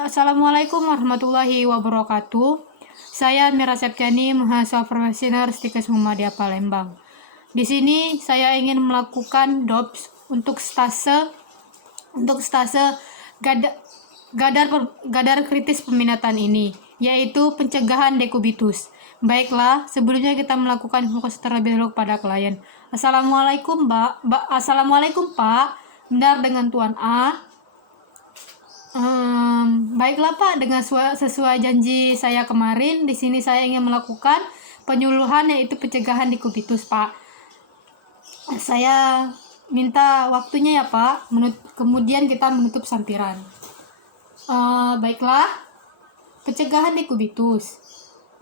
Assalamualaikum warahmatullahi wabarakatuh. Saya Mira Septiani, mahasiswa profesional Stikes Muhammadiyah Palembang. Di sini saya ingin melakukan DOPS untuk stase gadar kritis peminatan ini, yaitu pencegahan dekubitus. Baiklah, sebelumnya kita melakukan fokus terlebih dahulu pada klien. Assalamualaikum, Assalamualaikum, Pak. Benar dengan Tuan A. Baiklah Pak, dengan sesuai janji saya kemarin, di sini saya ingin melakukan penyuluhan yaitu pencegahan dekubitus Pak. Saya minta waktunya ya Pak, kemudian kita menutup sampiran. Baiklah, pencegahan dekubitus.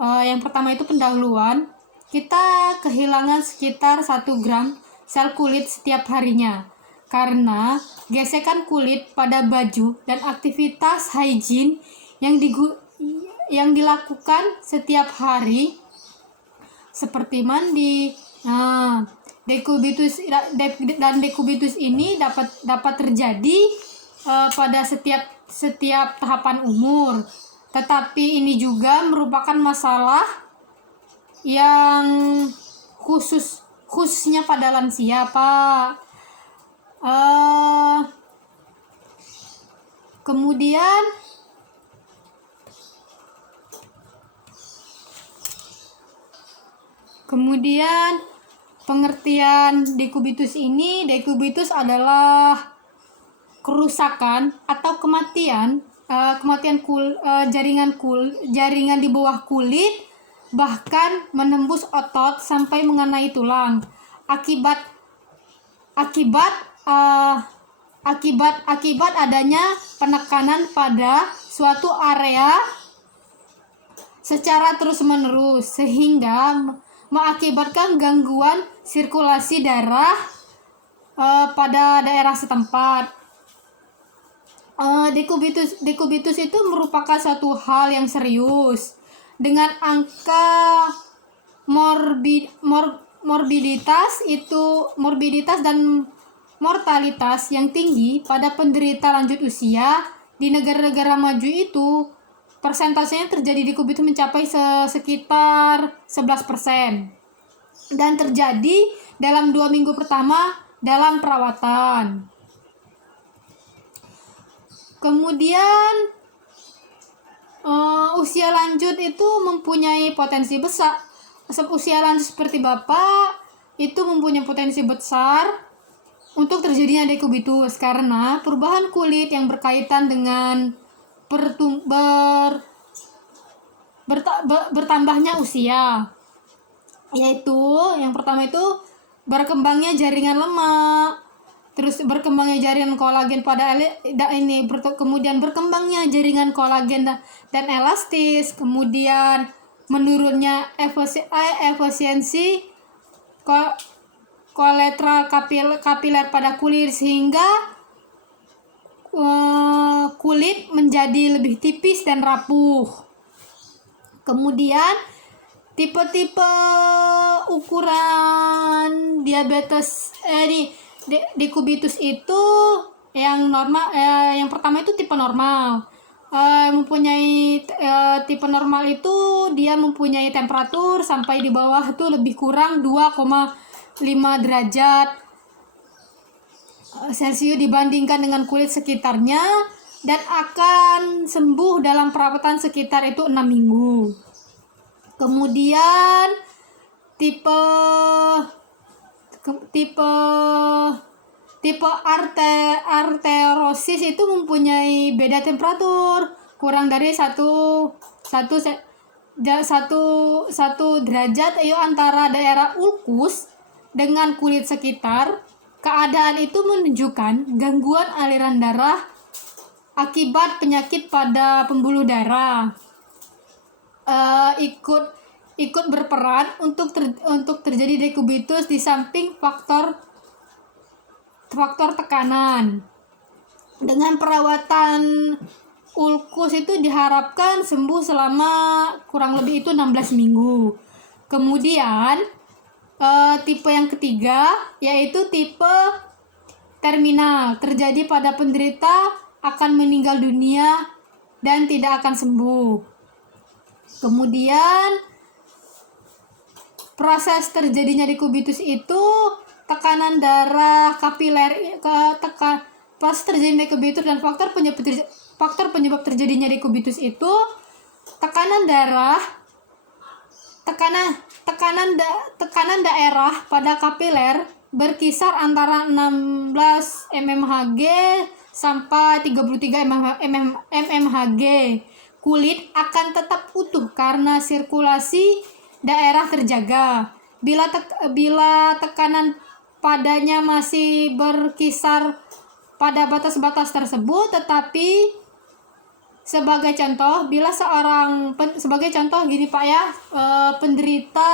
Yang pertama itu pendahuluan. Kita kehilangan sekitar 1 gram sel kulit setiap harinya, karena gesekan kulit pada baju dan aktivitas hygiene yang dilakukan setiap hari seperti mandi. Dekubitus ini dapat terjadi pada setiap tahapan umur, tetapi ini juga merupakan masalah yang khususnya pada lansia Pak. Kemudian pengertian dekubitus adalah kerusakan atau kematian jaringan di bawah kulit, bahkan menembus otot sampai mengenai tulang akibat adanya penekanan pada suatu area secara terus-menerus, sehingga mengakibatkan gangguan sirkulasi darah pada daerah setempat. Dekubitus itu merupakan suatu hal yang serius dengan angka morbiditas dan mortalitas yang tinggi pada penderita lanjut usia. Di negara-negara maju itu persentasenya terjadi dekubitus mencapai sekitar 11% dan terjadi dalam 2 minggu pertama dalam perawatan. Kemudian usia lanjut itu mempunyai potensi besar. Usia lanjut seperti Bapak itu mempunyai potensi besar untuk terjadinya dekubitus karena perubahan kulit yang berkaitan dengan bertambahnya usia, yaitu yang pertama itu berkembangnya jaringan lemak, terus berkembangnya jaringan kolagen kemudian berkembangnya jaringan kolagen dan elastis, kemudian menurunnya efisiensi kolateral kapiler pada kulit sehingga kulit menjadi lebih tipis dan rapuh. Kemudian tipe-tipe ukuran diabetes dekubitus itu yang normal. Yang pertama itu tipe normal. Tipe normal itu dia mempunyai temperatur sampai di bawah itu lebih kurang 2,5 derajat Celcius dibandingkan dengan kulit sekitarnya, dan akan sembuh dalam perawatan sekitar itu 6 minggu. Kemudian tipe arterosis itu mempunyai beda temperatur kurang dari 1 derajat antara daerah ulkus dengan kulit sekitar. Keadaan itu menunjukkan gangguan aliran darah akibat penyakit pada pembuluh darah. Ikut berperan untuk terjadi dekubitus di samping faktor tekanan. Dengan perawatan ulkus itu diharapkan sembuh selama kurang lebih itu 16 minggu. Kemudian tipe yang ketiga yaitu tipe terminal, terjadi pada penderita akan meninggal dunia dan tidak akan sembuh. Kemudian proses terjadinya dekubitus itu tekanan darah kapiler proses terjadinya dekubitus dan faktor penyebab terjadinya dekubitus itu tekanan daerah pada kapiler berkisar antara 16 mmHg sampai 33 mmHg. Kulit akan tetap utuh karena sirkulasi daerah terjaga. Bila tekanan padanya masih berkisar pada batas-batas tersebut, tetapi sebagai contoh gini Pak ya, penderita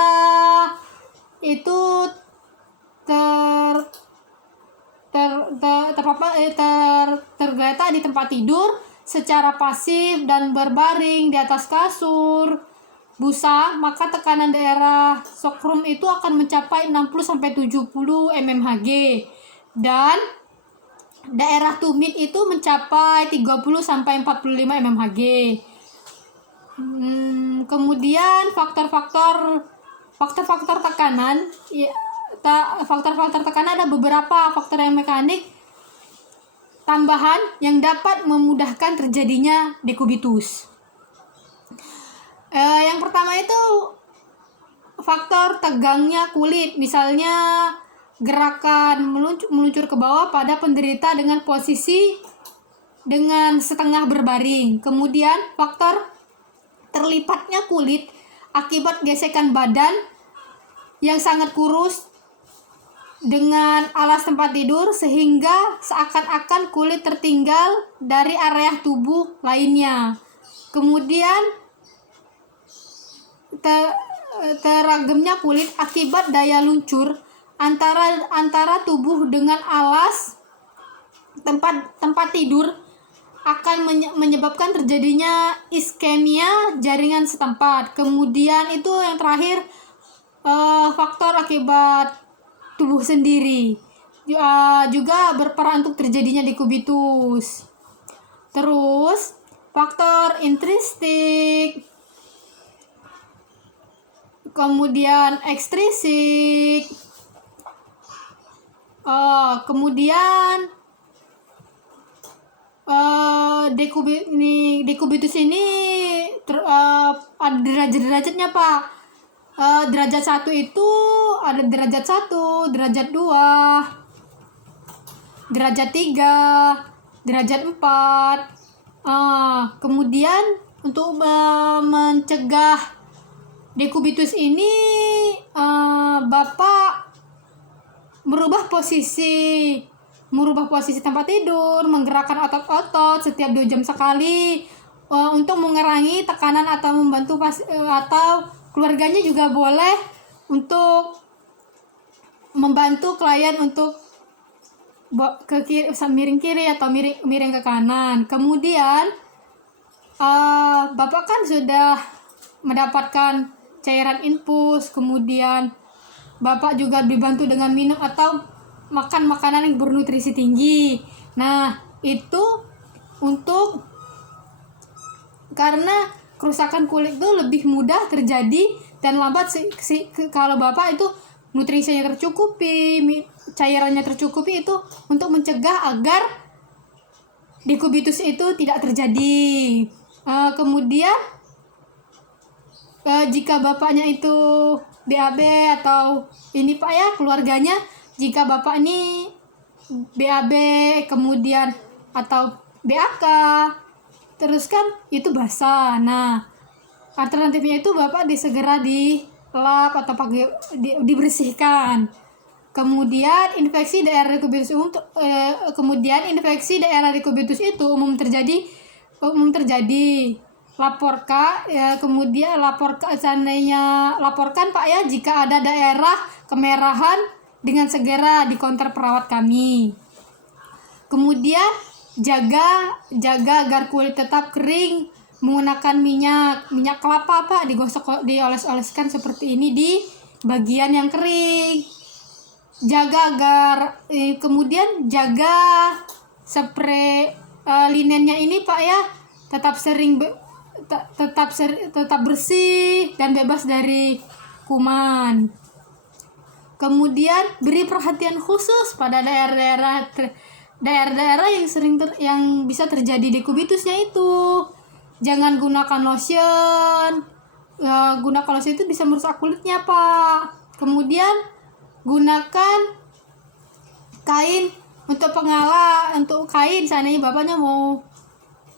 itu tergeletak di tempat tidur secara pasif dan berbaring di atas kasur busa, maka tekanan daerah sokrum itu akan mencapai 60-70 mmHg dan daerah tumit itu mencapai 30-45 mmHg. Kemudian faktor-faktor tekanan ada beberapa faktor yang mekanik tambahan yang dapat memudahkan terjadinya dekubitus. Yang pertama itu faktor tegangnya kulit, misalnya gerakan meluncur ke bawah pada penderita dengan posisi dengan setengah berbaring. Kemudian faktor terlipatnya kulit akibat gesekan badan yang sangat kurus dengan alas tempat tidur sehingga seakan-akan kulit tertinggal dari area tubuh lainnya. Kemudian teragemnya kulit akibat daya luncur antara tubuh dengan alas tempat tidur akan menyebabkan terjadinya iskemia jaringan setempat. Kemudian itu yang terakhir, faktor akibat tubuh sendiri juga berperan untuk terjadinya dekubitus. Terus faktor intrinsik, kemudian ekstrinsik, kemudian dekubitus ini ada derajat-derajatnya Pak. Derajat 1 itu ada derajat 1, derajat 2, derajat 3, derajat 4. Kemudian untuk mencegah dekubitus ini, Bapak merubah posisi tempat tidur, menggerakkan otot-otot setiap 2 jam sekali untuk mengurangi tekanan atau membantu atau keluarganya juga boleh untuk membantu klien untuk ke kiri, miring kiri atau miring ke kanan. Kemudian Bapak kan sudah mendapatkan cairan infus, kemudian Bapak juga dibantu dengan minum atau makan makanan yang bernutrisi tinggi. Nah, itu karena kerusakan kulit itu lebih mudah terjadi dan lambat kalau Bapak itu nutrisinya tercukupi, cairannya tercukupi, itu untuk mencegah agar dekubitus itu tidak terjadi. Kemudian jika Bapaknya itu BAB atau ini Pak ya, keluarganya, jika Bapak ini BAB kemudian atau BAK, terus kan itu basah. Nah, alternatifnya itu Bapak segera dilap atau dibersihkan. Kemudian infeksi daerah dekubitus itu umum terjadi. Laporkan Pak ya jika ada daerah kemerahan dengan segera di counter perawat kami. Kemudian jaga agar kulit tetap kering menggunakan minyak kelapa Pak, dioles-oleskan seperti ini di bagian yang kering. Kemudian jaga spray linennya ini Pak ya, tetap bersih dan bebas dari kuman. Kemudian beri perhatian khusus pada daerah-daerah yang bisa terjadi dekubitusnya itu. Jangan gunakan lotion. Gunakan lotion itu bisa merusak kulitnya, Pak. Kemudian gunakan kain untuk kain. Seandainya bapaknya mau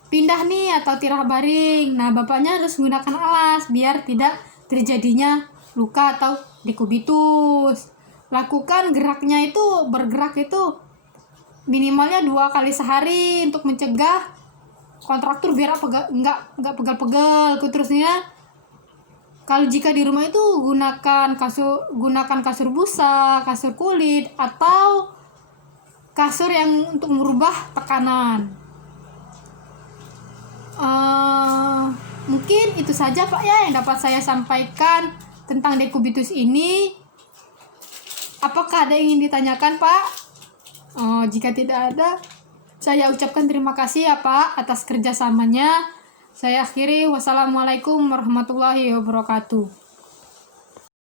pindah nih atau tirah baring, nah bapaknya harus menggunakan alas biar tidak terjadinya luka atau dekubitus. Lakukan bergerak itu minimalnya 2 kali sehari untuk mencegah kontraktur biar nggak pegal-pegal. Terusnya kalau jika di rumah itu gunakan kasur busa, kasur kulit, atau kasur yang untuk merubah tekanan. Mungkin itu saja Pak ya yang dapat saya sampaikan tentang dekubitus ini. Apakah ada yang ingin ditanyakan Pak? Jika tidak ada, saya ucapkan terima kasih ya Pak atas kerjasamanya. Saya akhiri, wassalamualaikum warahmatullahi wabarakatuh.